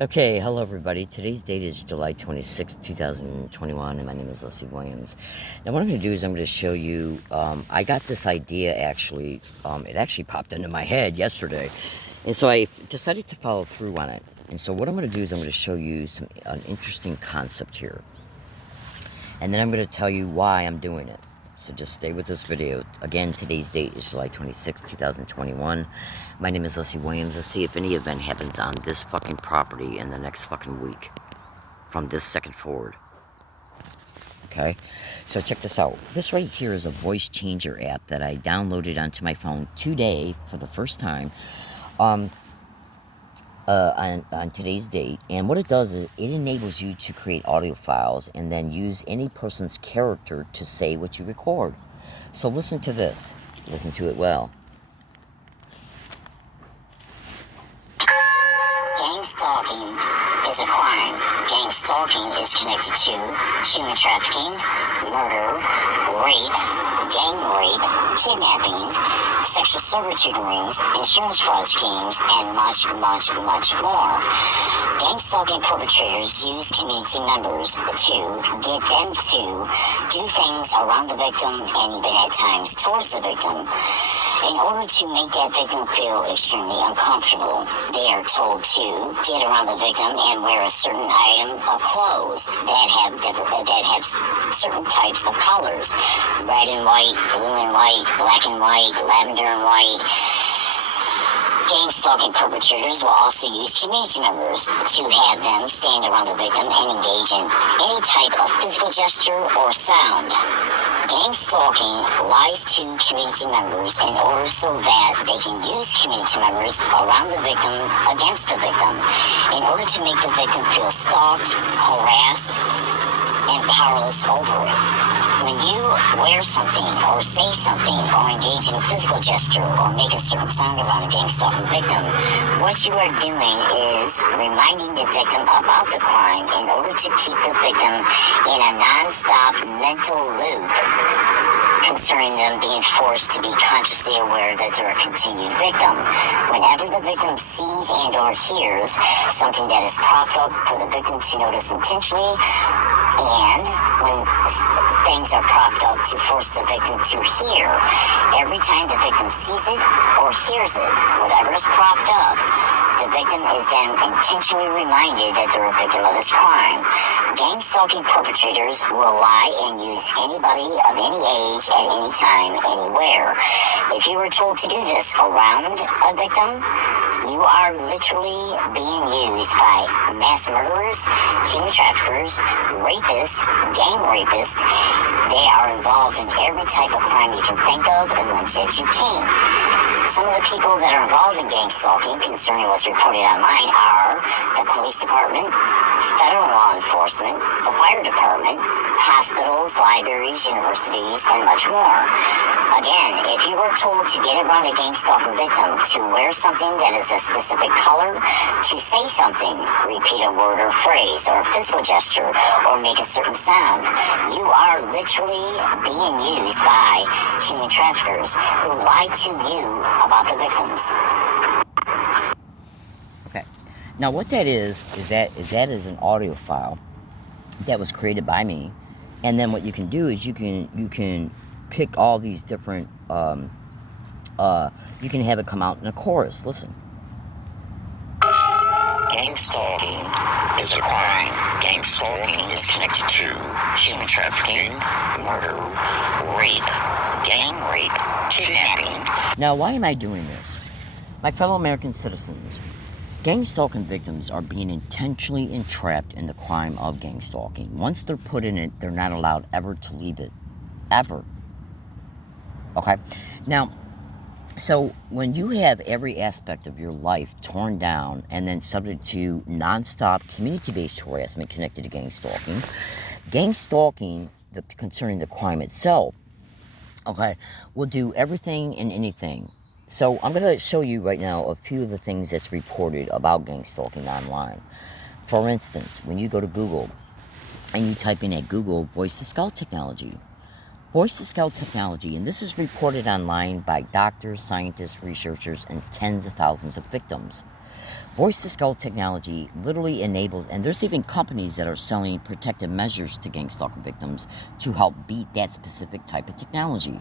Okay, hello everybody. Today's date is July 26th, 2021, and my name is Leslie Williams. Now, what I'm going to do is I'm going to show you. I got this idea actually. It actually popped into my head yesterday, and so I decided to follow through on it. And so, what I'm going to do is I'm going to show you an interesting concept here, and then I'm going to tell you why I'm doing it. So just stay with this video. Again, today's date is July 26, 2021. My name is Leslie Williams. Let's see if any event happens on this fucking property in the next fucking week. From this second forward. Okay? So check this out. This right here is a voice changer app that I downloaded onto my phone today for the first time. On today's date, and what it does is it enables you to create audio files and then use any person's character to say what you record. So listen to this. Listen to it well. Gang stalking is a crime. Gang stalking is connected to human trafficking, murder, rape, gang rape, kidnapping, sexual servitude rings, insurance fraud schemes, and much, much, much more. Gang stalking perpetrators use community members to get them to do things around the victim and even at times towards the victim. In order to make that victim feel extremely uncomfortable, they are told to get around the victim and wear a certain item of clothes that have certain types of colors: red and white, blue and white, black and white, lavender and white. Gang stalking perpetrators will also use community members to have them stand around the victim and engage in any type of physical gesture or sound. Gang stalking lies to community members in order so that they can use community members around the victim against the victim in order to make the victim feel stalked, harassed, and powerless over it. When you wear something or say something or engage in a physical gesture or make a certain sound around a gang stalking victim, what you are doing is reminding the victim about the crime in order to keep the victim in a non-stop mental loop concerning them being forced to be consciously aware that they're a continued victim. Whenever the victim sees and or hears something that is propped up for the victim to notice intentionally, and when things are propped up to force the victim to hear, every time the victim sees it or hears it, whatever is propped up, the victim is then intentionally reminded that they're a victim of this crime. Gang stalking perpetrators will lie and use anybody of any age at any time, anywhere. If you were told to do this around a victim, you are literally being used by mass murderers, human traffickers, rapists, gang rapists. They are involved in every type of crime you can think of and ones that you can't. Some of the people that are involved in gang stalking concerning what's reported online are the police department, federal law enforcement, the fire department, hospitals, libraries, universities, and much more. Again, if you were told to get around a gang stalking victim to wear something that is a specific color, to say something, repeat a word or phrase or a physical gesture, or make a certain sound, you are literally being used by human traffickers who lie to you about the victims. Okay. Now, what that is that is an audio file that was created by me, and then what you can do is you can pick all these different. You can have it come out in a chorus. Listen. Gang stalking is a crime. Gang stalking is connected to human trafficking, murder, rape, gang rape, kidnapping. Now, why am I doing this? My fellow American citizens, gang stalking victims are being intentionally entrapped in the crime of gang stalking. Once they're put in it, they're not allowed ever to leave it. Ever. Okay? Now, so when you have every aspect of your life torn down and then subject to nonstop community-based harassment connected to gang stalking concerning the crime itself, okay, will do everything and anything. So I'm going to show you right now a few of the things that's reported about gang stalking online. For instance, when you go to Google and you type in at Google voice-to-skull technology, voice-to-skull technology, and this is reported online by doctors, scientists, researchers, and tens of thousands of victims. Voice-to-skull technology literally enables, and there's even companies that are selling protective measures to gang stalking victims to help beat that specific type of technology.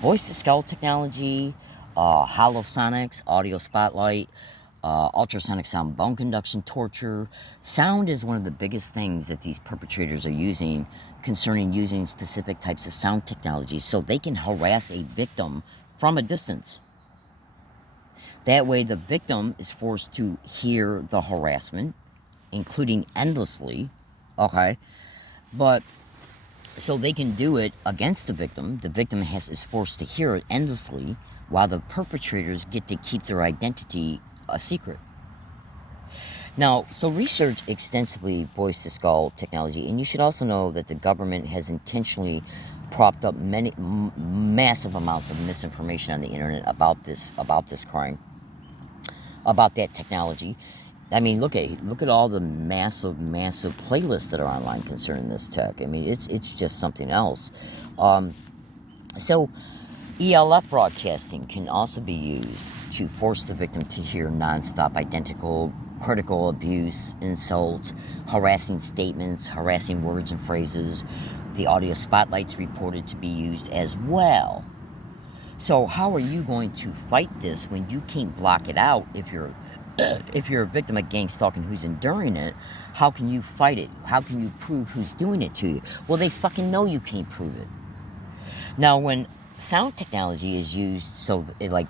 Voice-to-skull technology, holosonics, audio spotlight, ultrasonic sound bone conduction, torture. Sound is one of the biggest things that these perpetrators are using concerning using specific types of sound technology so they can harass a victim from a distance. That way the victim is forced to hear the harassment, including endlessly, okay? But so they can do it against the victim. The victim is forced to hear it endlessly while the perpetrators get to keep their identity a secret. Now, so research extensively voice-to-skull technology, and you should also know that the government has intentionally propped up many massive amounts of misinformation on the internet about this crime, about that technology. I mean, look at all the massive playlists that are online concerning this tech. I mean, it's just something else. So ELF broadcasting can also be used to force the victim to hear nonstop identical critical abuse, insults, harassing statements, harassing words and phrases. The audio spotlight's reported to be used as well. So how are you going to fight this when you can't block it out? If you're a victim of gang stalking who's enduring it, how can you fight it? How can you prove who's doing it to you? Well, they fucking know you can't prove it. Now, when sound technology is used, so like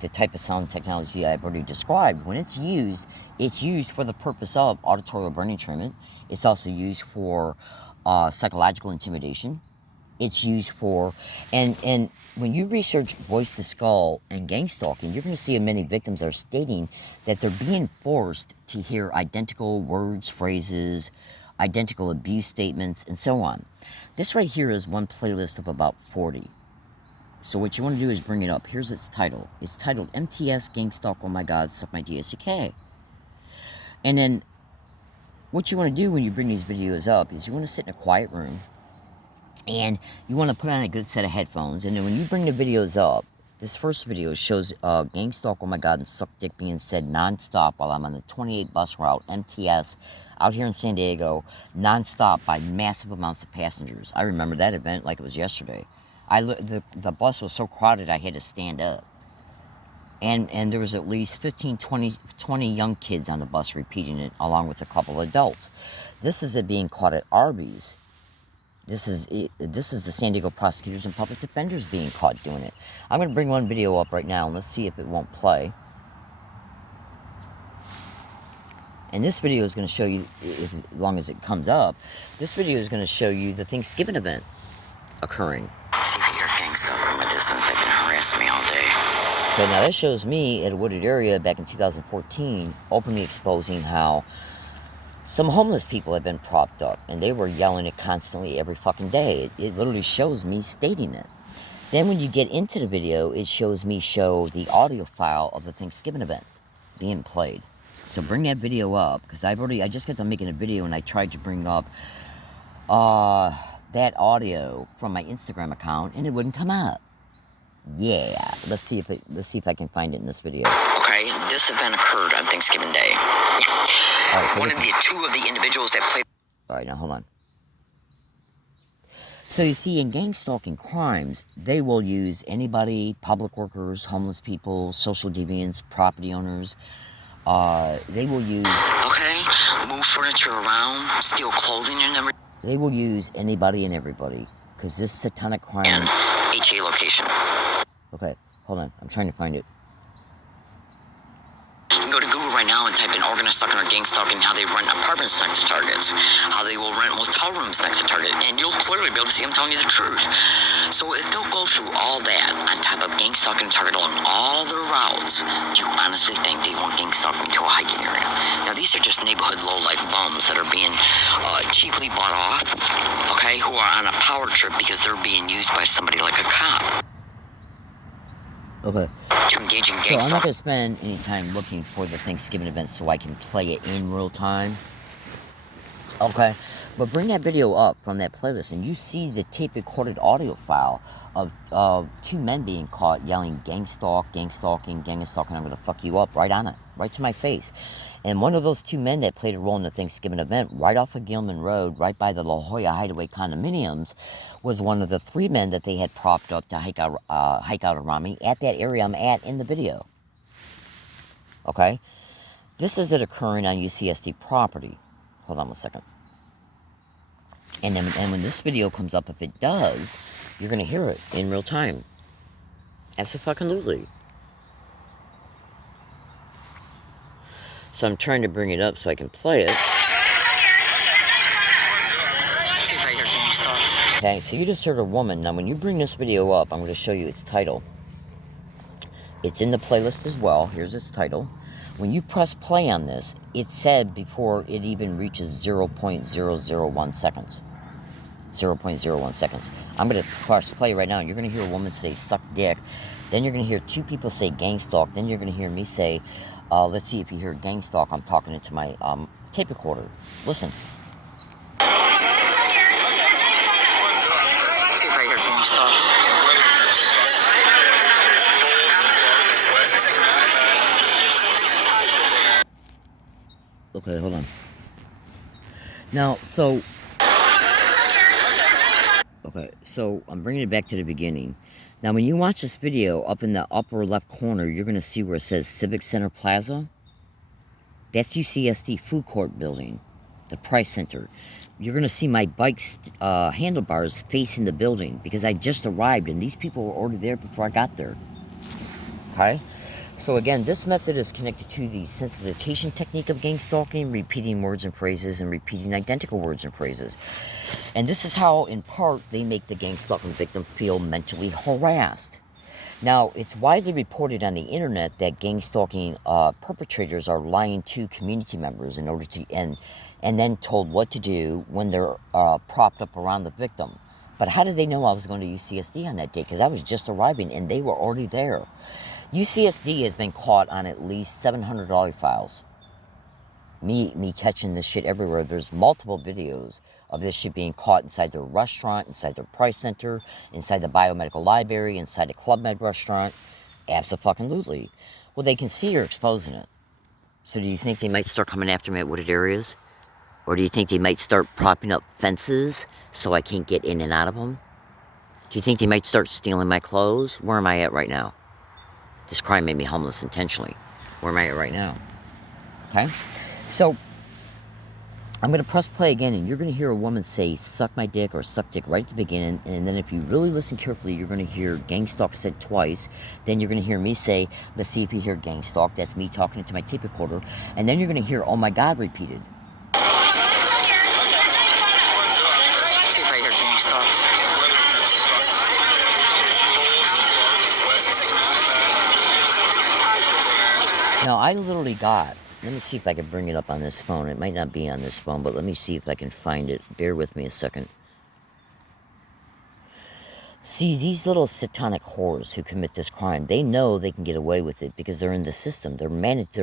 the type of sound technology I've already described, when it's used for the purpose of auditory brain entrainment. It's also used for psychological intimidation. It's used for, and when you research voice-to-skull and gang stalking, you're going to see many victims are stating that they're being forced to hear identical words, phrases, identical abuse statements, and so on. This right here is one playlist of about 40. So what you want to do is bring it up. Here's its title. It's titled MTS Gang Stalk, Oh My God, Suck My DSCK. And then what you want to do when you bring these videos up is you want to sit in a quiet room and you want to put on a good set of headphones. And then when you bring the videos up, this first video shows gang stalk, oh my God, and suck dick being said nonstop while I'm on the 28 bus route, MTS, out here in San Diego, nonstop by massive amounts of passengers. I remember that event like it was yesterday. The bus was so crowded I had to stand up. And there was at least 15, 20 young kids on the bus repeating it, along with a couple of adults. This is it being caught at Arby's. This is the San Diego prosecutors and public defenders being caught doing it. I'm going to bring one video up right now, and let's see if it won't play. And this video is going to show you, as long as it comes up, this video is going to show you the Thanksgiving event occurring. See if you're gang stalker from a distance. They can harass me all day. Okay, now that shows me at a wooded area back in 2014, openly exposing how some homeless people had been propped up, and they were yelling it constantly every fucking day. It literally shows me stating it. Then when you get into the video, it shows me show the audio file of the Thanksgiving event being played. So bring that video up, because I just got done making a video, and I tried to bring up that audio from my Instagram account, and it wouldn't come up. Yeah, let's see if I can find it in this video. Okay, this event occurred on Thanksgiving Day. All right, so Two of the individuals that played. All right, now hold on. So you see, in gang stalking crimes, they will use anybody, public workers, homeless people, social deviants, property owners. They will use. Okay, move furniture around, steal clothing and everything. They will use anybody and everybody, because this satanic crime. And HA location. Okay, hold on. I'm trying to find it. You can go to Google right now and type in organized stalking or gang stalking, how they rent apartments next to targets, how they will rent motel rooms next to target, and you'll clearly be able to see them telling you the truth. So if they'll go through all that on top of gang stalking target along all their routes, do you honestly think they want gang stalking to a hiking area? Now these are just neighborhood low-life bums that are being cheaply bought off, okay, who are on a power trip because they're being used by somebody like a cop. Okay. To engage in gang So I'm not stalking. going to spend any time looking for the Thanksgiving event so I can play it in real time. Okay. But bring that video up from that playlist and you see the tape recorded audio file of two men being caught yelling gang stalk, gang stalking, gang stalking, I'm going to fuck you up, right on it, right to my face. And one of those two men that played a role in the Thanksgiving event right off of Gilman Road, right by the La Jolla Hideaway condominiums, was one of the three men that they had propped up to hike out around me at that area I'm at in the video. Okay? This is it occurring on UCSD property. Hold on one second. And when this video comes up, if it does, you're going to hear it in real time. Absolutely. So I'm trying to bring it up so I can play it. Okay, so you just heard a woman. Now, when you bring this video up, I'm going to show you its title. It's in the playlist as well. Here's its title. When you press play on this, it said before it even reaches 0.001 seconds. 0.01 seconds. I'm going to press play right now, and you're going to hear a woman say, suck dick. Then you're going to hear two people say gang stalk. Then you're going to hear me say, let's see if you hear gang stalk. I'm talking into my tape recorder. Listen. Okay, hold on. Now, so I'm bringing it back to the beginning. Now, when you watch this video, up in the upper left corner, you're going to see where it says Civic Center Plaza. That's UCSD Food Court building, the Price Center. You're going to see my bike's handlebars facing the building because I just arrived and these people were already there before I got there. Okay? So again, this method is connected to the sensitization technique of gang stalking, repeating words and phrases and repeating identical words and phrases. And this is how, in part, they make the gang stalking victim feel mentally harassed. Now, it's widely reported on the internet that gang stalking perpetrators are lying to community members in order to, and then told what to do when they're propped up around the victim. But how did they know I was going to UCSD on that day? Because I was just arriving and they were already there. UCSD has been caught on at least 700 audio files. Me catching this shit everywhere. There's multiple videos of this shit being caught inside their restaurant, inside their Price Center, inside the biomedical library, inside the Club Med restaurant. Absolutely. Well, they can see you're exposing it. So do you think they might start coming after me at wooded areas? Or do you think they might start propping up fences so I can't get in and out of them? Do you think they might start stealing my clothes? Where am I at right now? This crime made me homeless intentionally. Where am I at right now? Okay? So, I'm going to press play again, and you're going to hear a woman say, suck my dick, or suck dick right at the beginning, and then if you really listen carefully, you're going to hear gang stalk said twice. Then you're going to hear me say, let's see if you hear gang stalk. That's me talking into my tape recorder. And then you're going to hear, oh my God, repeated. Now, I literally got, let me see if I can bring it up on this phone. It might not be on this phone, but let me see if I can find it. Bear with me a second. See, these little satanic whores who commit this crime, they know they can get away with it because they're in the system. They're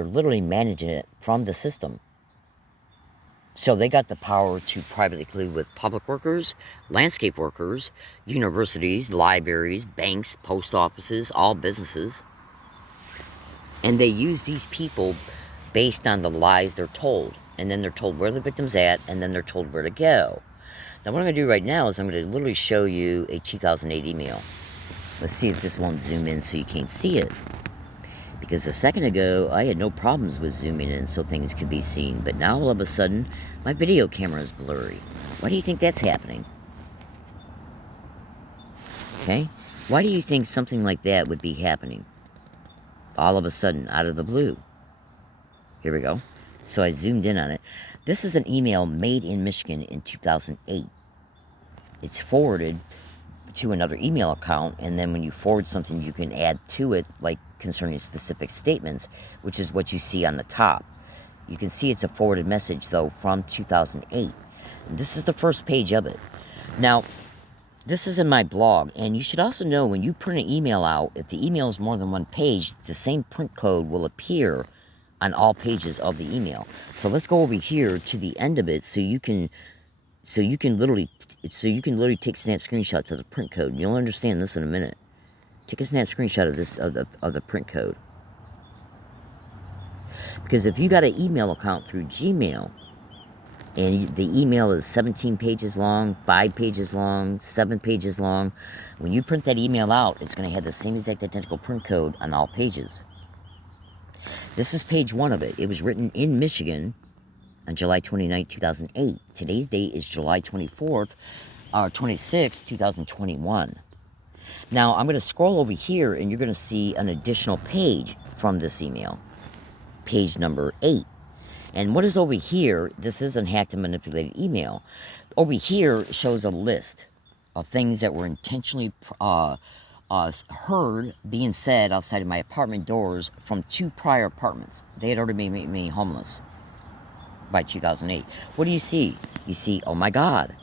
literally managing it from the system. So they got the power to privately collude with public workers, landscape workers, universities, libraries, banks, post offices, all businesses. And they use these people based on the lies they're told. And then they're told where the victim's at, and then they're told where to go. Now, what I'm going to do right now is I'm going to literally show you a 2008 email. Let's see if this won't zoom in so you can't see it. Because a second ago, I had no problems with zooming in so things could be seen. But now, all of a sudden, my video camera is blurry. Why do you think that's happening? Okay? Why do you think something like that would be happening? All of a sudden, out of the blue. Here we go. So I zoomed in on it. This is an email made in Michigan in 2008. It's forwarded to another email account, and then when you forward something, you can add to it, like concerning specific statements, which is what you see on the top. You can see it's a forwarded message, though, from 2008. And this is the first page of it. Now, this is in my blog, and you should also know when you print an email out, if the email is more than one page, the same print code will appear on all pages of the email. So let's go over here to the end of it so you can So you can literally take snap screenshots of the print code. You'll understand this in a minute. Take a snap screenshot of this of the print code. Because if you got an email account through Gmail, and the email is 17 pages long, 5 pages long, 7 pages long, when you print that email out, it's going to have the same exact identical print code on all pages. This is page 1 of it. It was written in Michigan on July 29, 2008. Today's date is July 24th, 26th, 2021. Now, I'm going to scroll over here, and you're going to see an additional page from this email. Page number 8. And what is over here, this is a hacked and manipulated email. Over here shows a list of things that were intentionally heard being said outside of my apartment doors from 2 prior apartments. They had already made me homeless by 2008. What do you see? You see, oh my God,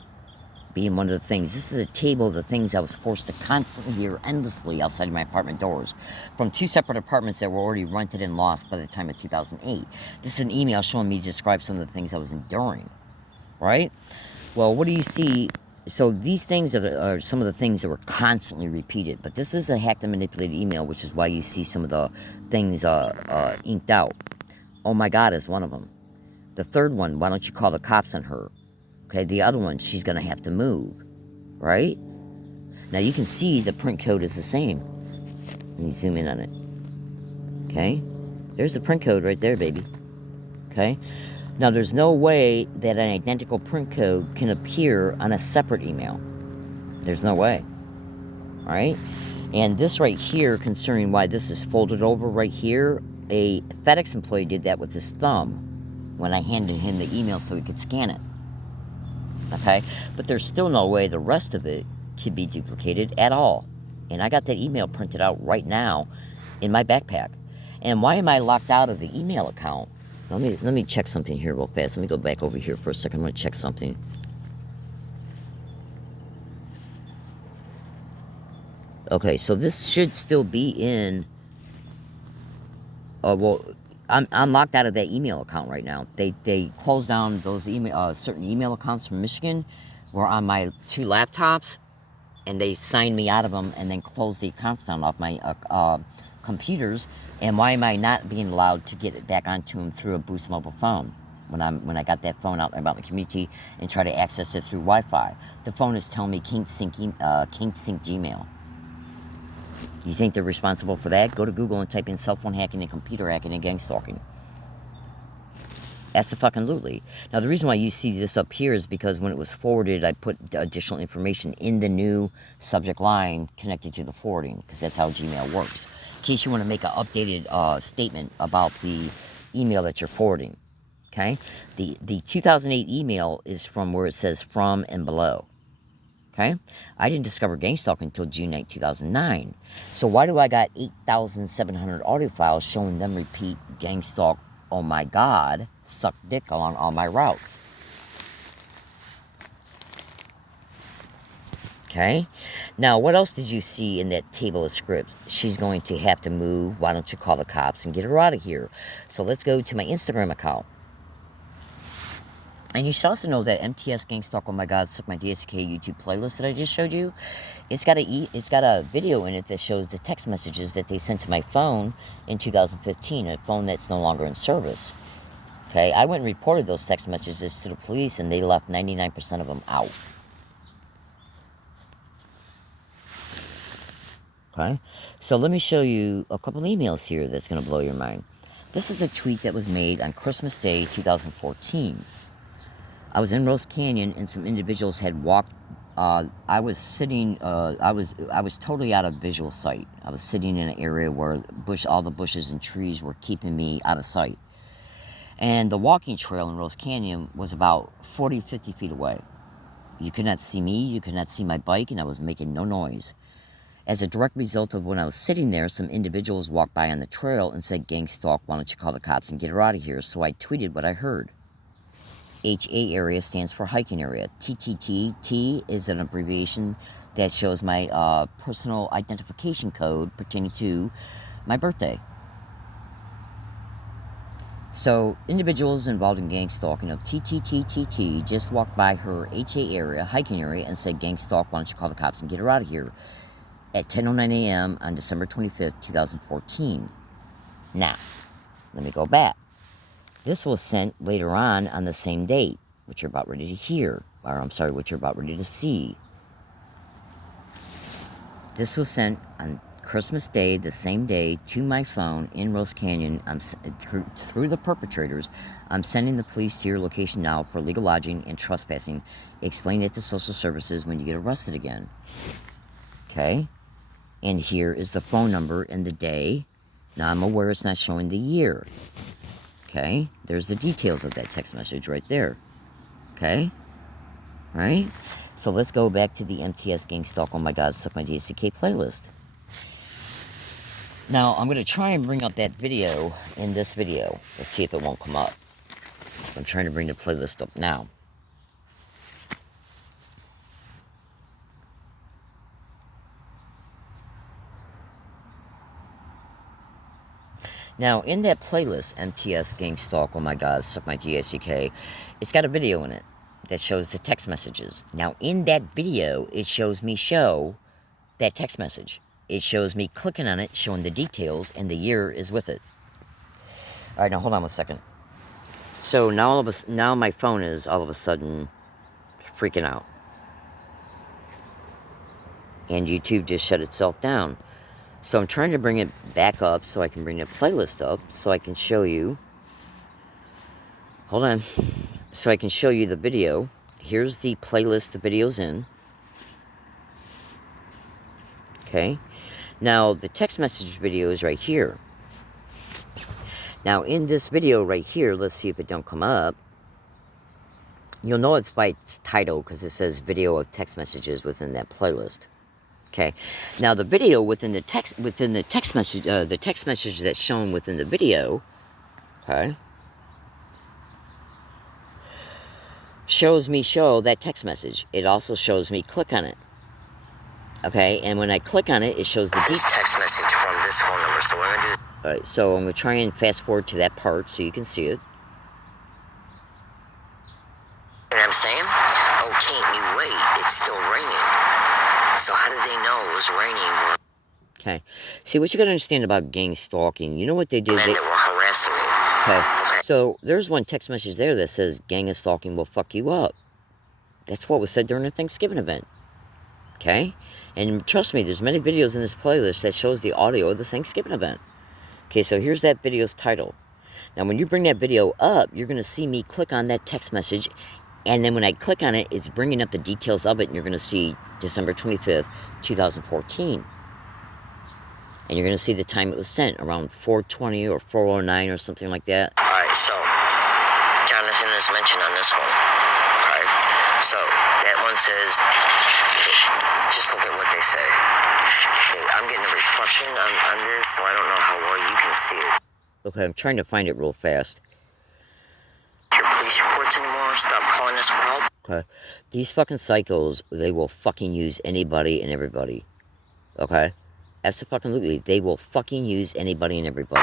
being one of the things. This is a table of the things I was forced to constantly hear endlessly outside of my apartment doors from 2 separate apartments that were already rented and lost by the time of 2008. This is an email showing me to describe some of the things I was enduring, right? Well, what do you see? So these things are some of the things that were constantly repeated, but this is a hacked and manipulated email, which is why you see some of the things inked out. Oh my God is one of them. The third one, why don't you call the cops on her? Okay, the other one, she's going to have to move, right? Now, you can see the print code is the same. Let me zoom in on it. Okay? There's the print code right there, baby. Okay? Now, there's no way that an identical print code can appear on a separate email. There's no way. All right? And this right here, concerning why this is folded over right here, a FedEx employee did that with his thumb when I handed him the email so he could scan it. Okay, but there's still no way the rest of it can be duplicated at all. And I got that email printed out right now in my backpack. And why am I locked out of the email account? Let me check something here real fast. Let me go back over here for a second. I'm going to check something. Okay, so this should still be in. Well, I'm locked out of that email account right now. They closed down those certain email accounts from Michigan were on my 2 laptops, and they signed me out of them and then closed the accounts down off my computers. And why am I not being allowed to get it back onto them through a Boost mobile phone when I got that phone out about the community and try to access it through Wi-Fi? The phone is telling me can't sync Gmail. You think they're responsible for that? Go to Google and type in cell phone hacking and computer hacking and gang stalking. Absolutely. Now, the reason why you see this up here is because when it was forwarded, I put additional information in the new subject line connected to the forwarding, because that's how Gmail works. In case you want to make an updated statement about the email that you're forwarding, okay? The 2008 email is from where it says from and below. Okay? I didn't discover gang stalking until June 9, 2009. So why do I got 8,700 audio files showing them repeat gang stalk, oh my God, suck dick along all my routes? Okay? Now, what else did you see in that table of scripts? She's going to have to move. Why don't you call the cops and get her out of here? So let's go to my Instagram account. And you should also know that MTS Gang Stalk, oh my God, Suck My DSK YouTube playlist that I just showed you, it's got a video in it that shows the text messages that they sent to my phone in 2015, a phone that's no longer in service. Okay, I went and reported those text messages to the police, and they left 99% of them out. Okay, so let me show you a couple emails here that's going to blow your mind. This is a tweet that was made on Christmas Day 2014. I was in Rose Canyon, and some individuals had walked. I was sitting. I was totally out of visual sight. I was sitting in an area where all the bushes and trees were keeping me out of sight. And the walking trail in Rose Canyon was about 40, 50 feet away. You could not see me. You could not see my bike, and I was making no noise. As a direct result of when I was sitting there, some individuals walked by on the trail and said, "Gang stalk, why don't you call the cops and get her out of here?" So I tweeted what I heard. HA area stands for hiking area. TTT is an abbreviation that shows my personal identification code pertaining to my birthday. So, individuals involved in gang stalking of TTTTT just walked by her HA area, hiking area, and said, "Gang stalk, why don't you call the cops and get her out of here?" At 10:09 a.m. on December 25th, 2014. Now, let me go back. This was sent later on the same date, which you're about ready to hear, or I'm sorry, what you're about ready to see. This was sent on Christmas Day, the same day, to my phone in Rose Canyon. Through the perpetrators. "I'm sending the police to your location now for illegal lodging and trespassing. Explain it to social services when you get arrested again." Okay? And here is the phone number and the day. Now, I'm aware it's not showing the year. Okay? There's the details of that text message right there. Okay? Right? So let's go back to the MTS Gang Stalk, Oh My God, Suck My DSCK playlist. Now, I'm going to try and bring up that video in this video. Let's see if it won't come up. I'm trying to bring the playlist up now. Now, in that playlist, MTS Gang Stalk, Oh My God, Suck My DSCK, it's got a video in it that shows the text messages. Now, in that video, it shows me show that text message. It shows me clicking on it, showing the details, and the year is with it. All right, now hold on a second. So now my phone is all of a sudden freaking out, and YouTube just shut itself down. So I'm trying to bring it back up so I can bring the playlist up so I can show you. Hold on. So I can show you the video. Here's the playlist the video's in. Okay. Now, the text message video is right here. Now, in this video right here, let's see if it don't come up. You'll know it's by its title because it says video of text messages within that playlist. Okay. Now, the video within the text message, the text message that's shown within the video, okay, shows me show that text message. It also shows me click on it. Okay, and when I click on it, it shows the text message from this phone number. So we're gonna do. All right, so I'm gonna try and fast forward to that part so you can see it. You know what I'm saying? Oh, can't you wait? It's still raining. So how did they know it was raining? Okay, see what you gotta understand about gang stalking. You know what they do? Men that were harassing me. Okay, so there's one text message there that says gang of stalking will fuck you up. That's what was said during the Thanksgiving event. Okay, and trust me, there's many videos in this playlist that shows the audio of the Thanksgiving event. Okay, so here's that video's title. Now, when you bring that video up, you're going to see me click on that text message, and then when I click on it, it's bringing up the details of it, and you're going to see December 25th, 2014. And you're going to see the time it was sent, around 4:20 or 4:09 or something like that. All right, so Jonathan is mentioned on this one. All right, so that one says, just look at what they say. Okay, I'm getting a reflection on this, so I don't know how well you can see it. Okay, I'm trying to find it real fast. Your police reports anymore? Stop calling us for help. Okay, these fucking psychos, they will fucking use anybody and everybody. Okay, absolutely, they will fucking use anybody and everybody.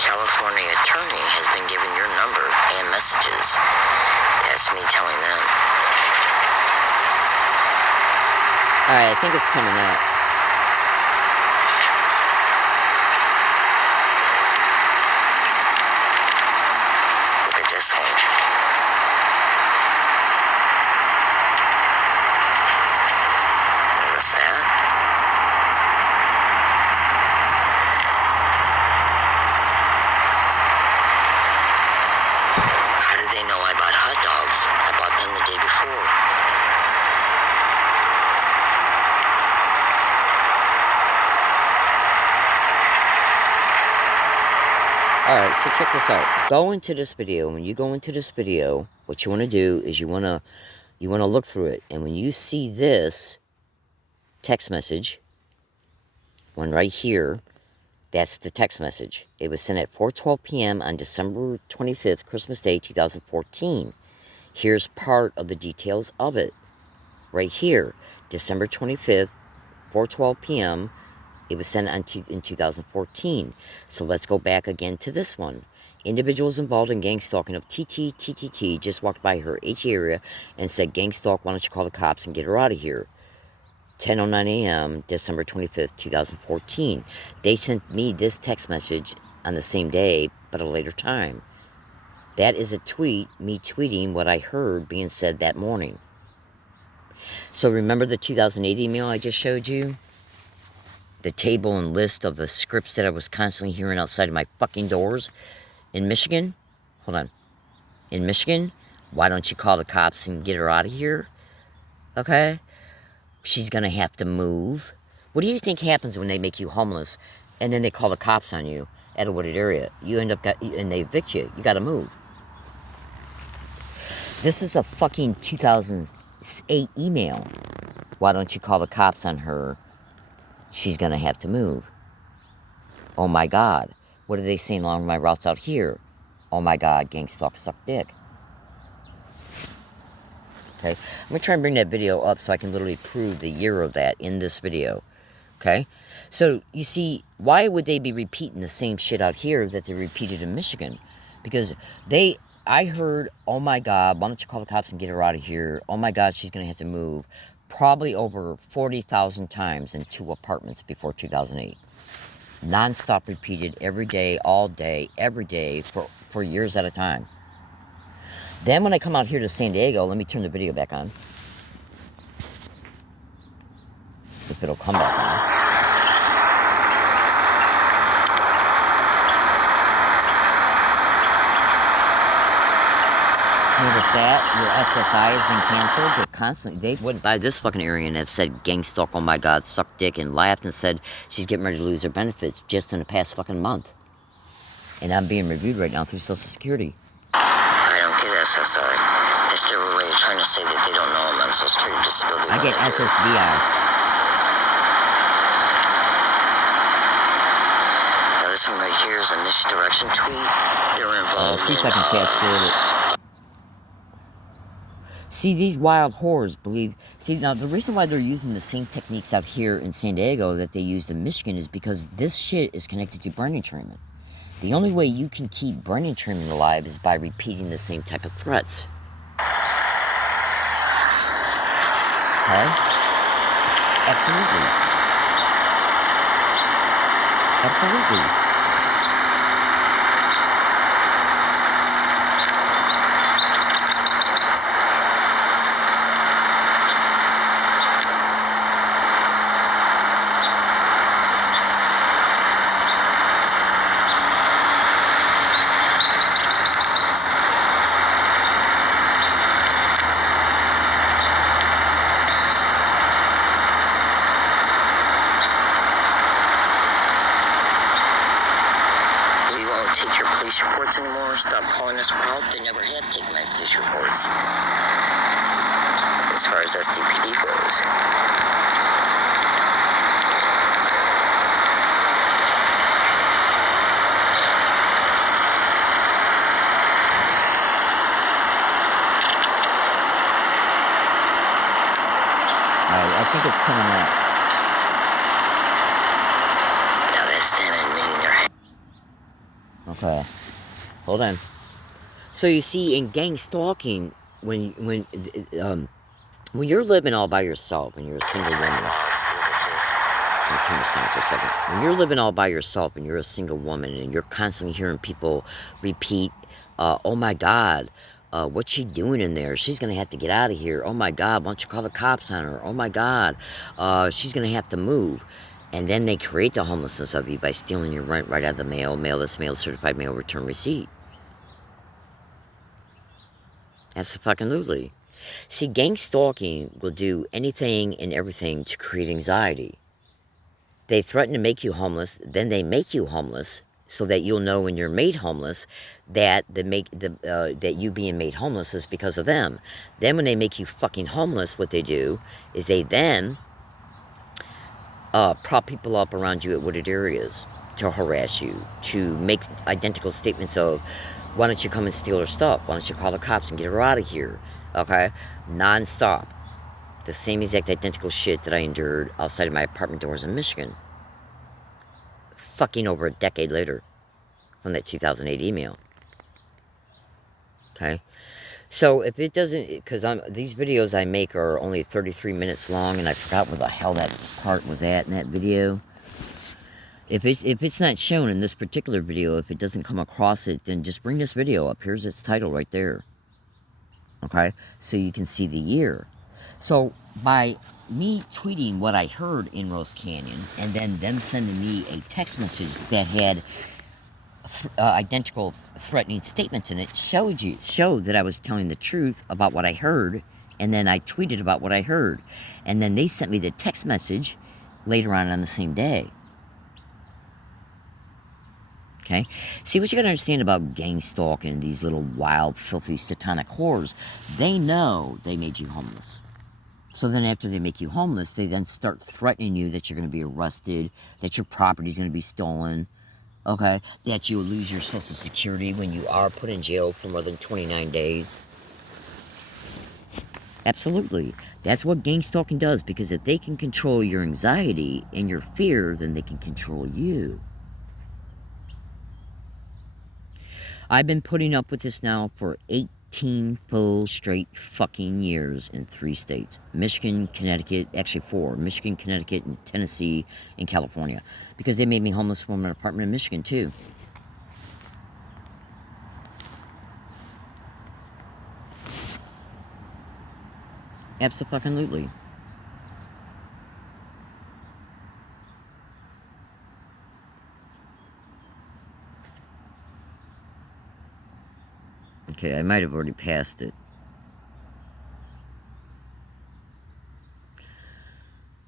California attorney has been given your number and messages. That's me telling them. Alright, I think it's coming up. Look at this one. What's that? How did they know I bought hot dogs? I bought them the day before. Alright, so check this out. Go into this video. When you go into this video, what you want to do is you want to look through it. And when you see this text message, one right here, that's the text message. It was sent at 4:12 p.m. on December 25th, Christmas Day, 2014. Here's part of the details of it. Right here, December 25th, 4:12 p.m. It was sent in 2014. So let's go back again to this one. Individuals involved in gang stalking of TTTTT just walked by her H area and said, gang stalk, why don't you call the cops and get her out of here? 10:09 a.m., December 25th, 2014. They sent me this text message on the same day, but a later time. That is a tweet, me tweeting what I heard being said that morning. So remember the 2008 email I just showed you? The table and list of the scripts that I was constantly hearing outside of my fucking doors in Michigan? Hold on. In Michigan? Why don't you call the cops and get her out of here? Okay? She's gonna have to move. What do you think happens when they make you homeless and then they call the cops on you at a wooded area? You end up, and they evict you. You gotta move. This is a fucking 2008 email. Why don't you call the cops on her? She's gonna have to move. Oh my God. What are they saying along my routes out here? Oh my God, gang stalk, suck dick. Okay, I'm gonna try and bring that video up so I can literally prove the year of that in this video. Okay, so you see, why would they be repeating the same shit out here that they repeated in Michigan? Because I heard, oh my God, why don't you call the cops and get her out of here? Oh my God, she's gonna have to move. Probably over 40,000 times in 2 apartments before 2008. Non-stop repeated every day, all day, every day for years at a time. Then when I come out here to San Diego, let me turn the video back on. If it'll come back on. Notice that your SSI has been canceled. They're constantly, they went by this fucking area and have said gang stalk, oh my God, suck dick, and laughed and said she's getting ready to lose her benefits just in the past fucking month. And I'm being reviewed right now through Social Security. I don't get SSI. It's their way of trying to say that they don't know I'm on Social Security disability. I get SSDI. Now this one right here is a misdirection tweet. They were involved See if I can fast forward it. See, these wild whores believe... See, now, the reason why they're using the same techniques out here in San Diego that they used in Michigan is because this shit is connected to brain entrainment. The only way you can keep brain entrainment alive is by repeating the same type of threats. Okay? Absolutely. Absolutely. Take your police reports anymore. Stop calling us out. They never have taken my police reports. As far as SDPD goes. I think it's coming up. Now that's them admitting their hand. Okay, hold on. So you see, in gang stalking, when you're living all by yourself, and you're a single woman. Look at this. Let me turn this down for a second. When you're living all by yourself, and you're a single woman, and you're constantly hearing people repeat, "Oh my God, what's she doing in there? She's gonna have to get out of here. Oh my God, why don't you call the cops on her? Oh my God, she's gonna have to move." And then they create the homelessness of you by stealing your rent right out of the mail, mailless, mail certified mail return receipt. Absolutely. See, gang stalking will do anything and everything to create anxiety. They threaten to make you homeless, then they make you homeless, so that you'll know when you're made homeless that that you being made homeless is because of them. Then when they make you fucking homeless, what they do is they then prop people up around you at wooded areas to harass you, to make identical statements of, Why don't you come and steal her stuff? Why don't you call the cops and get her out of here? Okay? Non-stop. The same exact identical shit that I endured outside of my apartment doors in Michigan. Fucking over a decade later from that 2008 email. Okay? So if it doesn't, because these videos I make are only 33 minutes long, and I forgot where the hell that part was at in that video. If it's not shown in this particular video, if it doesn't come across it, then just bring this video up. Here's its title right there. Okay? So you can see the year. So by me tweeting what I heard in Rose Canyon, and then them sending me a text message that had identical threatening statements in it, showed that I was telling the truth about what I heard, and then I tweeted about what I heard, and then they sent me the text message later on the same day. Okay? See, what you gotta understand about gang stalking, these little wild, filthy, satanic whores, they know they made you homeless. So then after they make you homeless, they then start threatening you that you're gonna be arrested, that your property's gonna be stolen, okay? That you will lose your Social Security when you are put in jail for more than 29 days. Absolutely. That's what gang stalking does, because if they can control your anxiety and your fear, then they can control you. I've been putting up with this now for 18 full straight fucking years in 3 states. Michigan, Connecticut, actually 4. Michigan, Connecticut, and Tennessee, and California. Because they made me homeless from an apartment in Michigan, too. Abso-fucking-lutely. Okay, I might have already passed it.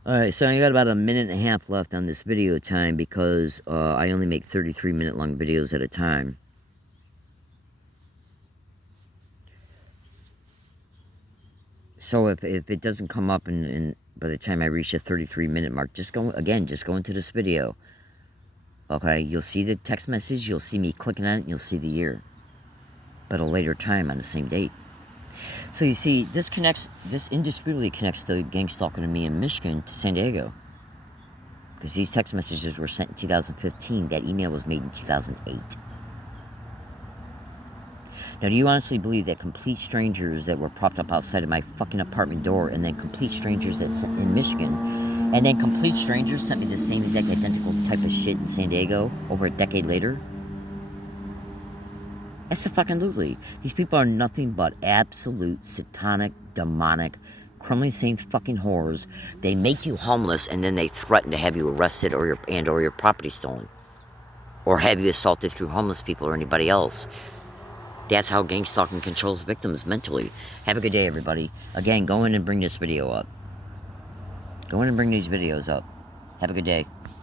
Alright, so I got about a minute and a half left on this video time because I only make 33-minute long videos at a time. So if it doesn't come up and by the time I reach the 33-minute mark, just go into this video. Okay, you'll see the text message, you'll see me clicking on it, and you'll see the year. But a later time on the same date. So you see, this indisputably connects the gang stalking of me in Michigan to San Diego. Because these text messages were sent in 2015. That email was made in 2008. Now, do you honestly believe that complete strangers that were propped up outside of my fucking apartment door, and then complete strangers that's in Michigan, and then complete strangers sent me the same exact identical type of shit in San Diego over a decade later? Abso-fucking-lutely. These people are nothing but absolute satanic, demonic, criminally insane fucking whores. They make you homeless and then they threaten to have you arrested or your property stolen. Or have you assaulted through homeless people or anybody else. That's how gang stalking controls victims mentally. Have a good day, everybody. Again, go in and bring this video up. Go in and bring these videos up. Have a good day.